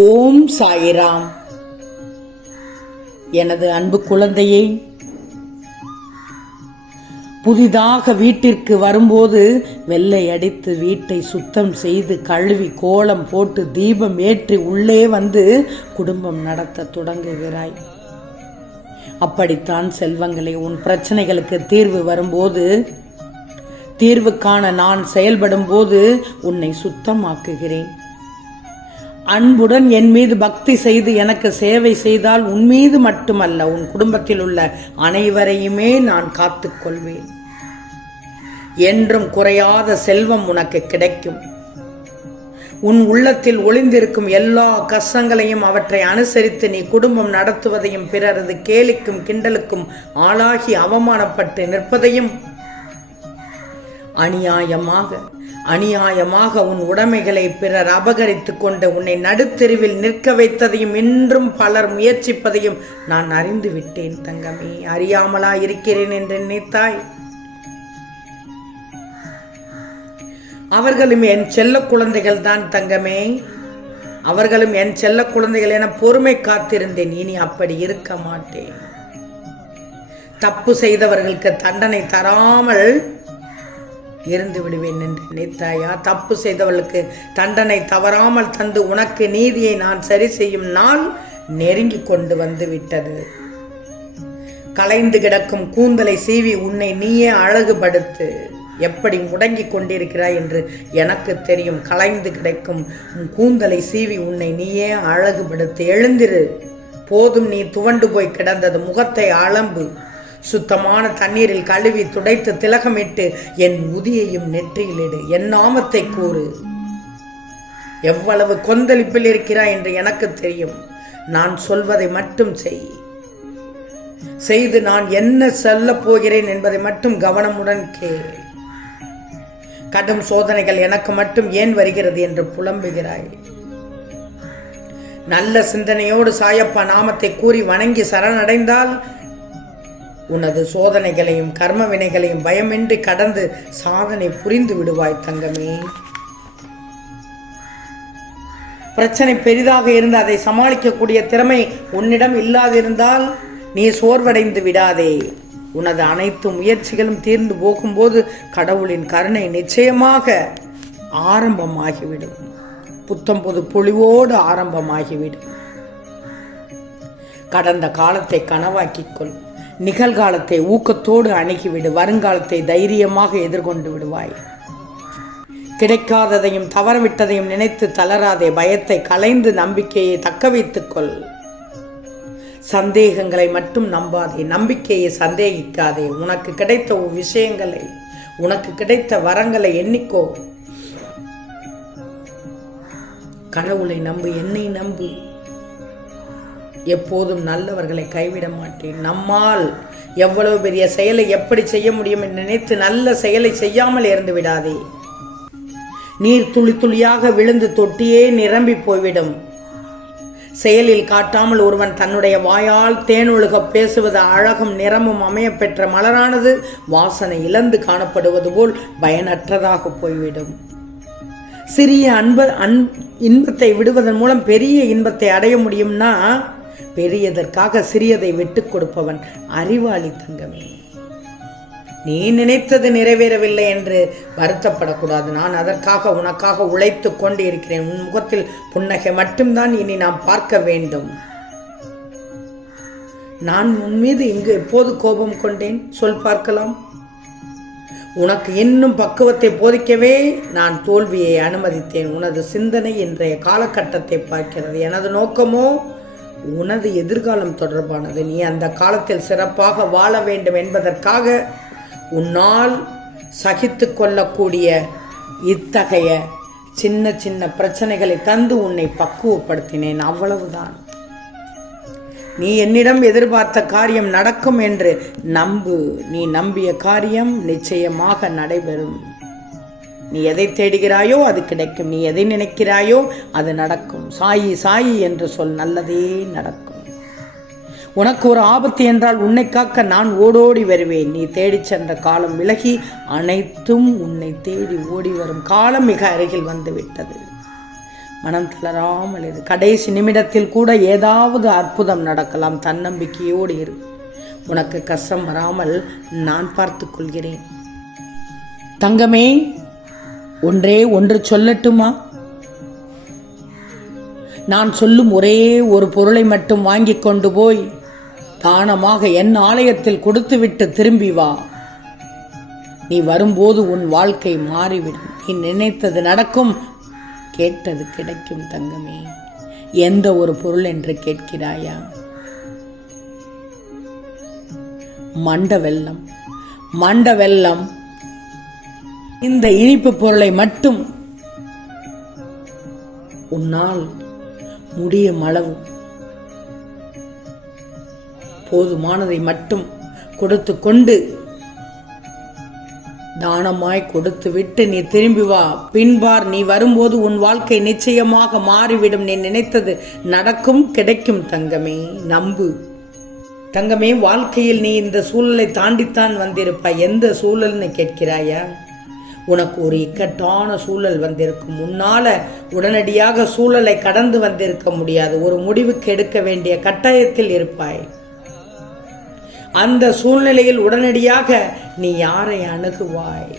ஓம் சாயிராம். எனது அன்பு குழந்தையை, புதிதாக வீட்டிற்கு வரும்போது வெள்ளை அடித்து வீட்டை சுத்தம் செய்து கழுவி கோலம் போட்டு தீபம் ஏற்றி உள்ளே வந்து குடும்பம் நடத்த தொடங்குகிறாய். அப்படித்தான் செல்வங்களே, உன் பிரச்சனைகளுக்கு தீர்வு வரும்போது, தீர்வுக்கான நான் செயல்படும் போது உன்னை சுத்தமாக்குகிறேன். அன்புடன் என் மீது பக்தி செய்து எனக்கு சேவை செய்தால் உன் மீது மட்டுமல்ல, உன் குடும்பத்தில் உள்ள அனைவரையுமே நான் காத்துக்கொள்வேன். என்றும் குறையாத செல்வம் உனக்கு கிடைக்கும். உன் உள்ளத்தில் ஒளிந்திருக்கும் எல்லா கஷ்டங்களையும் அவற்றை அனுசரித்து நீ குடும்பம் நடத்துவதையும், பிறரது கேலிக்கும் கிண்டலுக்கும் ஆளாகி அவமானப்பட்டு நிற்பதையும், அநியாயமாக உன் உடைமைகளை பிறர் அபகரித்து கொண்டு உன்னை நடுத்தெருவில் நிற்க வைத்ததையும், இன்றும் பலர் முயற்சிப்பதையும் நான் அறிந்து விட்டேன் தங்கமே. அறியாமலா இருக்கிறேன் என்று நினைத்தாய்? அவர்களும் என் செல்ல குழந்தைகள் தான் தங்கமே. அவர்களும் என் செல்ல குழந்தைகள் என பொறுமை காத்திருந்தேன். இனி அப்படி இருக்க மாட்டேன். தப்பு செய்தவர்களுக்கு தண்டனை தராமல் இருந்து விடுவேன் என்று நினைத்தாயா? தப்பு செய்தவர்களுக்கு தண்டனை தவறாமல் தந்து உனக்கு நீதியை நான் சரி செய்யும் நாள் நெருங்கி கொண்டு வந்து விட்டது. கலைந்து கிடக்கும் கூந்தலை சீவி உன்னை நீயே அழகுபடுத்து. எப்படி முடங்கி கொண்டிருக்கிறாய் என்று எனக்கு தெரியும். கலைந்து கிடைக்கும் கூந்தலை சீவி உன்னை நீயே அழகுபடுத்து. எழுந்திரு. போதும், நீ துவண்டு போய் கிடந்தது. முகத்தை அலம்பு. சுத்தமான தண்ணீரில் கழுவி துடைத்து திலகமிட்டு என் உதியையும் நெற்றியிலிடு. என் நாமத்தை கூறு. எவ்வளவு கொந்தளிப்பில் இருக்கிறாய் என்று எனக்கு தெரியும். நான் சொல்வதை மட்டும் செய்து நான் என்ன சொல்ல போகிறேன் என்பதை மட்டும் கவனமுடன் கேள். கடும் சோதனைகள் எனக்கு மட்டும் ஏன் வருகிறது என்று புலம்புகிறாய். நல்ல சிந்தனையோடு சாயப்பா நாமத்தை கூறி வணங்கி சரணடைந்தால் உனது சோதனைகளையும் கர்ம வினைகளையும் பயமின்றி கடந்து சாதனை புரிந்து விடுவாய் தங்கமே. பிரச்சனை பெரிதாக இருந்து அதை சமாளிக்கக்கூடிய திறமை உன்னிடம் இல்லாதிருந்தால் நீ சோர்வடைந்து விடாதே. உனது அனைத்து முயற்சிகளும் தீர்ந்து போகும்போது கடவுளின் கருணை நிச்சயமாக ஆரம்பமாகிவிடும். புத்தம் புது பொலிவோடு ஆரம்பமாகிவிடும். கடந்த காலத்தை கனவாக்கிக்கொள். நிகழ்காலத்தை ஊக்கத்தோடு அணுகிவிடு. வருங்காலத்தை தைரியமாக எதிர்கொண்டு விடுவாய். கிடைக்காததையும் தவறவிட்டதையும் நினைத்து தளராதே. பயத்தை களைந்து நம்பிக்கையை தக்க வைத்துக்கொள். சந்தேகங்களை மட்டும் நம்பாதே, நம்பிக்கையை சந்தேகிக்காதே. உனக்கு கிடைத்த விஷயங்களை, உனக்கு கிடைத்த வரங்களை எண்ணிக்கோ. கடவுளை நம்பு, என்னை நம்பு. எப்போதும் நல்லவர்களை கைவிட மாட்டேன். நம்மால் எவ்வளவு பெரிய செயலை எப்படி செய்ய முடியும் என்று நினைத்து நல்ல செயலை செய்யாமல் இருந்து விடாதே. நீர் துளி துளியாக விழுந்து தொட்டியே நிரம்பி போய்விடும். செயலில் காட்டாமல் ஒருவன் தன்னுடைய வாயால் தேனொழுக பேசுவது அழகும் நிறமும் அமைய பெற்ற மலரானது வாசனை இழந்து காணப்படுவது போல் பயனற்றதாக போய்விடும். சிறிய இன்பத்தை விடுவதன் மூலம் பெரிய இன்பத்தை அடைய முடியும்னா, பெரியதற்காக சிறியதை விட்டுக் கொடுப்பவன் அறிவாளி தங்கமே. நீ நினைத்தது நிறைவேறவில்லை என்று வருத்தப்படக்கூடாது. நான் அதற்காக உனக்காக உழைத்து கொண்டு இருக்கிறேன். உன் முகத்தில் புன்னகை மட்டும்தான் இனி நாம் பார்க்க வேண்டும். நான் உன் மீது இங்கு எப்போது கோபம் கொண்டேன்? சொல் பார்க்கலாம். உனக்கு இன்னும் பக்குவத்தை போதிக்கவே நான் தோல்வியை அனுமதித்தேன். உனது சிந்தனை இன்றைய காலகட்டத்தை பார்க்கிறது. எனது நோக்கமோ உனது எதிர்காலம் தொடர்பானது. நீ அந்த காலத்தில் சிறப்பாக வாழ வேண்டும் என்பதற்காக உன்னால் சகித்து கொள்ளக்கூடிய இத்தகைய சின்ன சின்ன பிரச்சனைகளை தந்து உன்னை பக்குவப்படுத்தினேன். அவ்வளவுதான். நீ என்னிடம் எதிர்பார்த்த காரியம் நடக்கும் என்று நம்பு. நீ நம்பிய காரியம் நிச்சயமாக நடைபெறும். நீ எதை தேடுகிறாயோ அது கிடைக்கும். நீ எதை நினைக்கிறாயோ அது நடக்கும். சாயி சாயி என்று சொல், நல்லதே நடக்கும். உனக்கு ஒரு ஆபத்து என்றால் உன்னை காக்க நான் ஓடோடி வருவேன். நீ தேடிச் சென்ற காலம் விலகி அனைத்தும் உன்னை தேடி ஓடி வரும் காலம் மிக அருகில் வந்துவிட்டது. மனம் தளராமல் இரு. கடைசி நிமிடத்தில் கூட ஏதாவது அற்புதம் நடக்கலாம். தன்னம்பிக்கையோடு இரு. உனக்கு கஷ்டம் வராமல் நான் பார்த்து கொள்கிறேன். தங்கமே, ஒன்றே ஒன்று சொல்லட்டுமா? நான் சொல்லும் ஒரே ஒரு பொருளை மட்டும் வாங்கி கொண்டு போய் தானமாக என் ஆலயத்தில் கொடுத்துவிட்டு திரும்பி வா. நீ வரும்போது உன் வாழ்க்கை மாறிவிடும். நீ நினைத்தது நடக்கும், கேட்டது கிடைக்கும். தங்கமே, எந்த ஒரு பொருள் என்று கேட்கிறாயா? மண்ட வெல்லம். இந்த இனிப்பு பொருளை மட்டும் உன்னால் முடியும் அளவு போதுமானதை மட்டும் கொடுத்து கொண்டு தானமாய் கொடுத்து விட்டு நீ திரும்பி வா. பின்பார், நீ வரும்போது உன் வாழ்க்கை நிச்சயமாக மாறிவிடும். நீ நினைத்தது நடக்கும், கிடைக்கும். தங்கமே, நம்பு. தங்கமே, வாழ்க்கையில் நீ இந்த சூழலை தாண்டித்தான் வந்திருப்பாய். எந்த சூழல்னு கேட்கிறாயா? உனக்கு ஒரு இக்கட்டான சூழல் வந்திருக்கும். முன்னால உடனடியாக சூழலை கடந்து வந்திருக்க முடியாது. ஒரு முடிவுக்கு எடுக்க வேண்டிய கட்டாயத்தில் இருப்பாய். அந்த சூழ்நிலையில் உடனடியாக நீ யாரை அணுகுவாய்?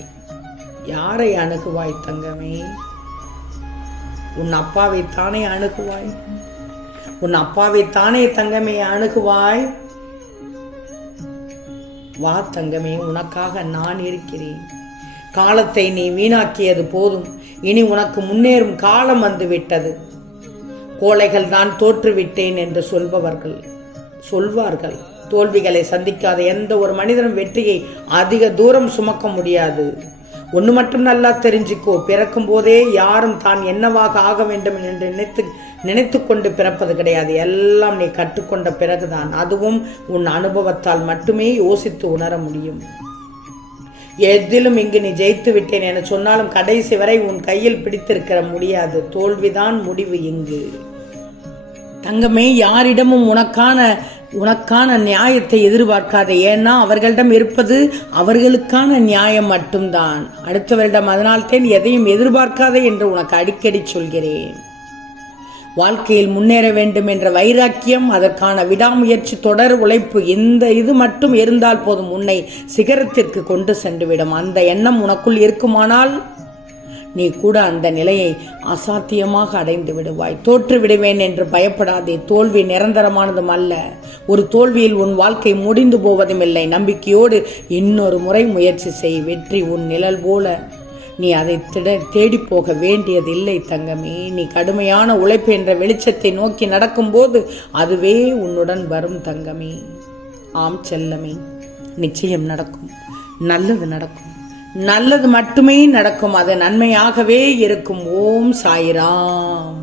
தங்கமே? உன் அப்பாவைத்தானே அணுகுவாய். தங்கமே அணுகுவாய். வா தங்கமே, உனக்காக நான் இருக்கிறேன். காலத்தை நீ வீணாக்கியது போதும். இனி உனக்கு முன்னேறும் காலம் வந்து விட்டது. கோழைகள் தான் தோற்றுவிட்டேன் என்று சொல்வார்கள். தோல்விகளை சந்திக்காத எந்த ஒரு மனிதனும் வெற்றியை அதிக தூரம் சுமக்க முடியாது. ஒன்று மட்டும் நல்லா தெரிஞ்சுக்கோ, பிறக்கும் போதே யாரும் தான் என்னவாக ஆக வேண்டும் என்று நினைத்து கொண்டு பிறப்பது கிடையாது. எல்லாம் நீ கற்றுக்கொண்ட பிறகுதான், அதுவும் உன் அனுபவத்தால் மட்டுமே யோசித்து உணர முடியும். எதிலும் இங்கு நீ ஜெயித்து விட்டேன் என சொன்னாலும் கடைசி வரை உன் கையில் பிடித்திருக்கிற முடியாது. தோல்விதான் முடிவு இங்கு. தங்கமே, யாரிடமும் உனக்கான நியாயத்தை எதிர்பார்க்காதே. ஏன்னா அவர்களிடம் இருப்பது அவர்களுக்கான நியாயம் மட்டும்தான். அடுத்தவரிடம் அதனால்தான் எதையும் எதிர்பார்க்காதே என்று உனக்கு அடிக்கடி சொல்கிறேன். வாழ்க்கையில் முன்னேற வேண்டும் என்ற வைராக்கியம், அதற்கான விடாமுயற்சி, தொடர் உழைப்பு, இது மட்டும் இருந்தால் போதும், உன்னை சிகரத்திற்கு கொண்டு சென்றுவிடும். அந்த எண்ணம் உனக்குள் இருக்குமானால் நீ கூட அந்த நிலையை அசாத்தியமாக அடைந்து விடுவாய். தோற்று விடுவேன் என்று பயப்படாதே. தோல்வி நிரந்தரமானதும் அல்ல. ஒரு தோல்வியில் உன் வாழ்க்கை முடிந்து போவதும் இல்லை. நம்பிக்கையோடு இன்னொரு முறை முயற்சி செய். வெற்றி உன் நிழல் போல. நீ அதை தேடி போக வேண்டியதில்லை தங்கமே. நீ கடுமையான உழைப்பு என்ற வெளிச்சத்தை நோக்கி நடக்கும்போது அதுவே உன்னுடன் வரும் தங்கமே. ஆம் செல்லமே, நிச்சயம் நடக்கும். நல்லது நடக்கும். நல்லது மட்டுமே நடக்கும். அது நன்மையாகவே இருக்கும். ஓம் சாய்ராம்.